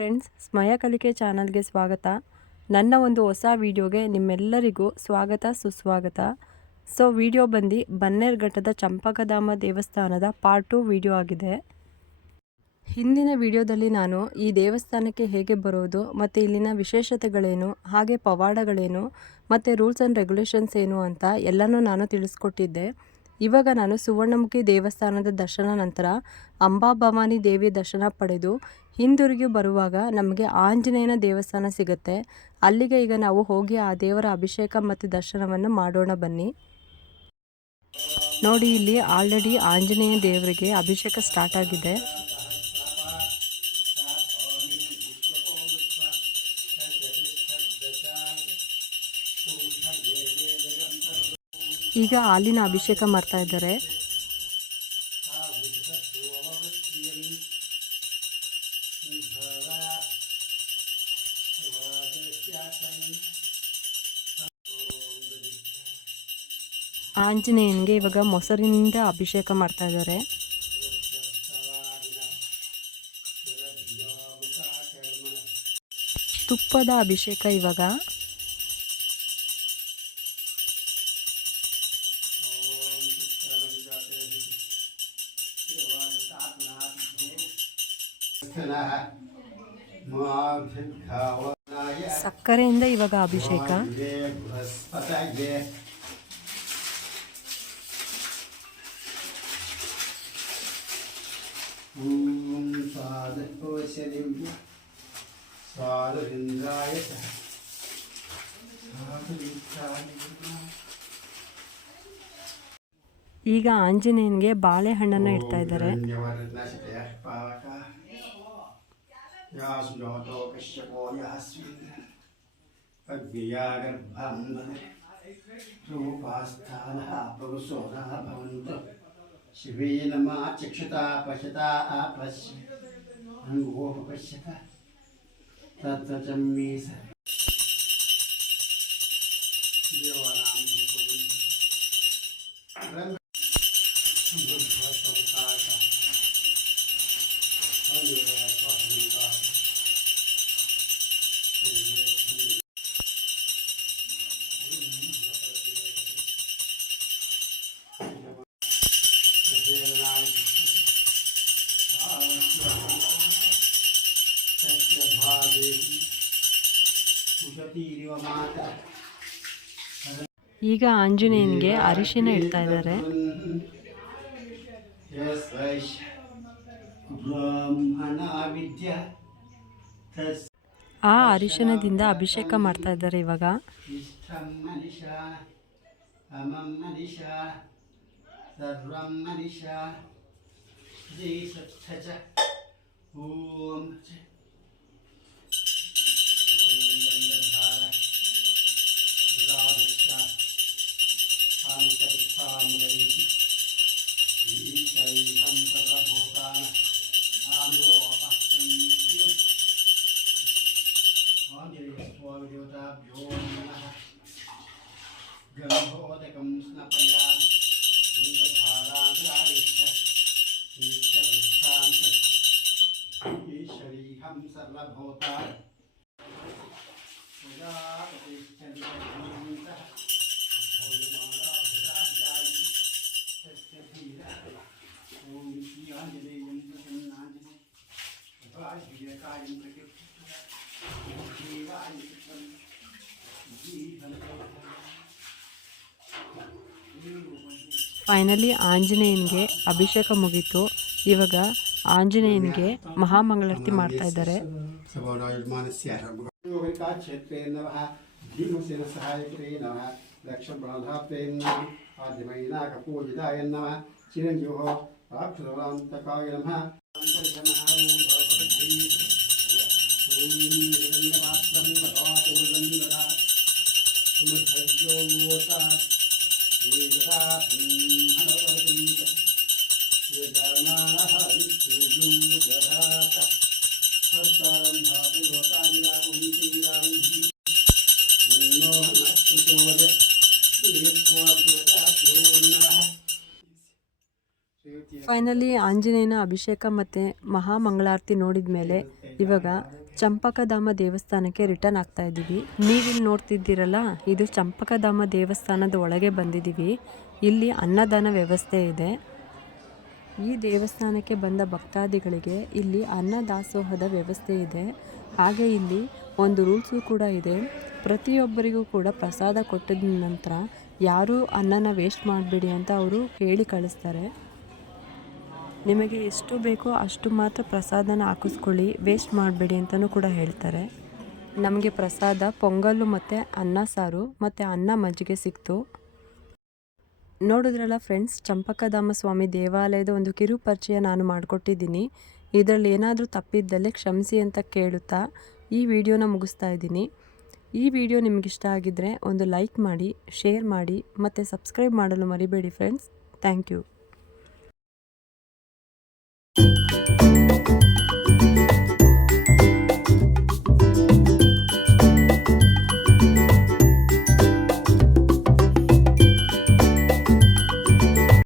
Friends, ಸ್ಮಯ ಕಲಿಕೆ ಚಾನಲ್ಗೆ ಸ್ವಾಗತ. ನನ್ನ ಒಂದು ಹೊಸ ವಿಡಿಯೋಗೆ ನಿಮ್ಮೆಲ್ಲರಿಗೂ ಸ್ವಾಗತ ಸುಸ್ವಾಗತ. ವಿಡಿಯೋ ಬಂದು ಬನ್ನೇರುಘಟ್ಟದ ಚಂಪಕಧಾಮ ದೇವಸ್ಥಾನದ ಪಾರ್ಟ್ 2 ವಿಡಿಯೋ ಆಗಿದೆ. ಹಿಂದಿನ ವಿಡಿಯೋದಲ್ಲಿ ನಾನು ಈ ದೇವಸ್ಥಾನಕ್ಕೆ ಹೇಗೆ ಬರೋದು ಮತ್ತು ಇಲ್ಲಿನ ವಿಶೇಷತೆಗಳೇನು, ಹಾಗೆ ಪವಾಡಗಳೇನು ಮತ್ತು ರೂಲ್ಸ್ ಆ್ಯಂಡ್ ರೆಗ್ಯುಲೇಷನ್ಸ್ ಏನು ಅಂತ ಎಲ್ಲನೂ ನಾನು ತಿಳಿಸ್ಕೊಟ್ಟಿದ್ದೆ. ಇವಾಗ ನಾನು ಸುವರ್ಣಮುಖಿ ದೇವಸ್ಥಾನದ ದರ್ಶನ ನಂತರ ಅಂಬಾಭವಾನಿ ದೇವಿ ದರ್ಶನ ಪಡೆದು ಹಿಂದಿರುಗಿ ಬರುವಾಗ ನಮಗೆ ಆಂಜನೇಯನ ದೇವಸ್ಥಾನ ಸಿಗುತ್ತೆ. ಅಲ್ಲಿಗೆ ಈಗ ನಾವು ಹೋಗಿ ಆ ದೇವರ ಅಭಿಷೇಕ ಮತ್ತು ದರ್ಶನವನ್ನು ಮಾಡೋಣ ಬನ್ನಿ. ನೋಡಿ, ಇಲ್ಲಿ ಆಲ್ರೆಡಿ ಆಂಜನೇಯ ದೇವರಿಗೆ ಅಭಿಷೇಕ ಸ್ಟಾರ್ಟ್ ಆಗಿದೆ. ಈಗ ಹಾಲಿನ ಅಭಿಷೇಕ ಮಾಡ್ತಾ ಇದ್ದಾರೆ. ಆಂಜನೇಯನಿಗೆ ಇವಾಗ ಮೊಸರಿನಿಂದ ಅಭಿಷೇಕ ಮಾಡ್ತಾ ಇದ್ದಾರೆ. ತುಪ್ಪದ ಅಭಿಷೇಕ ಇವಾಗ. ಸಕ್ಕರೆಯಿಂದ ಇವಾಗ ಅಭಿಷೇಕ. ಈಗ ಆಂಜನೇಯನಿಗೆ ಬಾಳೆಹಣ್ಣನ್ನು ಇಡ್ತಾ ಇದ್ದಾರೆ. ಈಗ ಆಂಜನೇಯನಿಗೆ ಅರಿಶಿನ ಇಡ್ತಾ ಇದ್ದಾರೆ. ಆ ಅರಿಶಿನದಿಂದ ಅಭಿಷೇಕ ಮಾಡ್ತಾ ಇದ್ದಾರೆ ಇವಾಗ. ಫೈನಲಿ ಆಂಜನೇಯನಿಗೆ ಅಭಿಷೇಕ ಮುಗೀತು. ಇವಾಗ ಆಂಜನೇಯನಿಗೆ ಮಹಾಮಂಗಳಾರತಿ ಮಾಡ್ತಾ ಇದ್ದಾರೆ. ಫೈನಲಿ ಆಂಜನೇಯನ ಅಭಿಷೇಕ ಮತ್ತು ಮಹಾಮಂಗಳಾರತಿ ನೋಡಿದ ಮೇಲೆ ಇವಾಗ ಚಂಪಕಧಾಮ ದೇವಸ್ಥಾನಕ್ಕೆ ರಿಟರ್ನ್ ಆಗ್ತಾ ಇದ್ದೀವಿ. ನೀವಿಲ್ಲಿ ನೋಡ್ತಿದ್ದೀರಲ್ಲ, ಇದು ಚಂಪಕಧಾಮ ದೇವಸ್ಥಾನದ ಒಳಗೆ ಬಂದಿದ್ದೀವಿ. ಇಲ್ಲಿ ಅನ್ನದಾನ ವ್ಯವಸ್ಥೆ ಇದೆ. ಈ ದೇವಸ್ಥಾನಕ್ಕೆ ಬಂದ ಭಕ್ತಾದಿಗಳಿಗೆ ಇಲ್ಲಿ ಅನ್ನದಾಸೋಹದ ವ್ಯವಸ್ಥೆ ಇದೆ. ಹಾಗೆ ಇಲ್ಲಿ ಒಂದು ರೂಲ್ಸು ಕೂಡ ಇದೆ. ಪ್ರತಿಯೊಬ್ಬರಿಗೂ ಕೂಡ ಪ್ರಸಾದ ಕೊಟ್ಟಿದ ನಂತರ ಯಾರೂ ಅನ್ನನ ವೇಸ್ಟ್ ಮಾಡಬೇಡಿ ಅಂತ ಅವರು ಹೇಳಿ ಕಳಿಸ್ತಾರೆ. ನಿಮಗೆ ಎಷ್ಟು ಬೇಕೋ ಅಷ್ಟು ಮಾತ್ರ ಪ್ರಸಾದನ ಹಾಕಿಸ್ಕೊಳ್ಳಿ, ವೇಸ್ಟ್ ಮಾಡಬೇಡಿ ಅಂತಲೂ ಕೂಡ ಹೇಳ್ತಾರೆ. ನಮಗೆ ಪ್ರಸಾದ ಪೊಂಗಲ್ಲು ಮತ್ತು ಅನ್ನ ಸಾರು ಮತ್ತು ಅನ್ನ ಮಜ್ಜಿಗೆ ಸಿಕ್ತು. ನೋಡಿದ್ರಲ್ಲ ಫ್ರೆಂಡ್ಸ್, ಚಂಪಕಧಾಮ ಸ್ವಾಮಿ ದೇವಾಲಯದ ಒಂದು ಕಿರು ಪರಿಚಯ ನಾನು ಮಾಡಿಕೊಟ್ಟಿದ್ದೀನಿ. ಇದರಲ್ಲಿ ಏನಾದರೂ ತಪ್ಪಿದ್ದಲ್ಲೇ ಕ್ಷಮಿಸಿ ಅಂತ ಕೇಳುತ್ತಾ ಈ ವಿಡಿಯೋನ ಮುಗಿಸ್ತಾ ಇದ್ದೀನಿ. ಈ ವಿಡಿಯೋ ನಿಮಗಿಷ್ಟ ಆಗಿದ್ದರೆ ಒಂದು ಲೈಕ್ ಮಾಡಿ, ಶೇರ್ ಮಾಡಿ ಮತ್ತು ಸಬ್ಸ್ಕ್ರೈಬ್ ಮಾಡಲು ಮರಿಬೇಡಿ ಫ್ರೆಂಡ್ಸ್. Thank you.